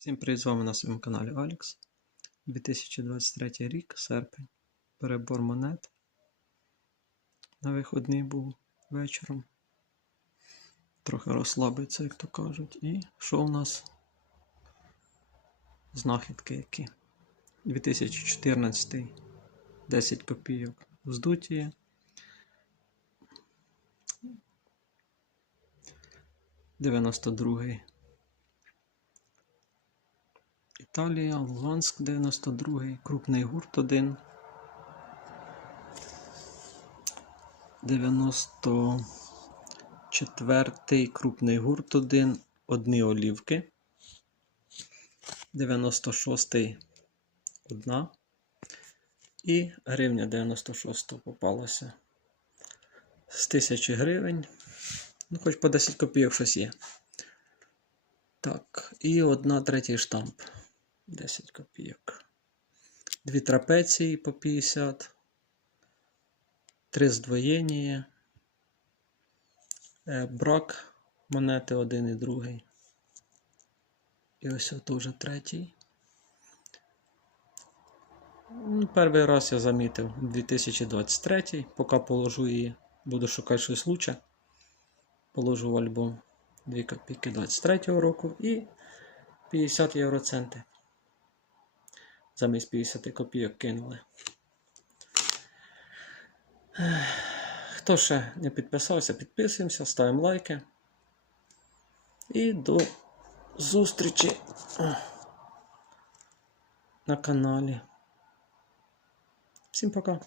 Всім привіт з вами на своєму каналі Алекс. 2023 рік, серпень, перебор монет. На вихідний був вечором. Трохи розслабиться, як то кажуть. І що у нас? Знахідки які? 2014 10 копійок вздуті. 92 Італія, Луганськ 92, крупний гурт 1. 94 крупний гурт 1, одні олівки. 96 одна. І гривня 96 попалася. З 1000 гривень. Ну, хоч по 10 копійок щось є. Так, і одна третій штамп. 10 копійок. Дві трапеції по 50. Три здвоєння. Е, брак монети один і другий. І ось вже третій. Ну, Перший раз я замітив 2023, поки положу її, буду шукати щось лучше. Положу в альбом 2 копійки 23 року і 50 євроценти. Замість 50 копійок кинули. Хто ще не підписався, підписуємося, ставимо лайки. І до зустрічі на каналі. Всім пока!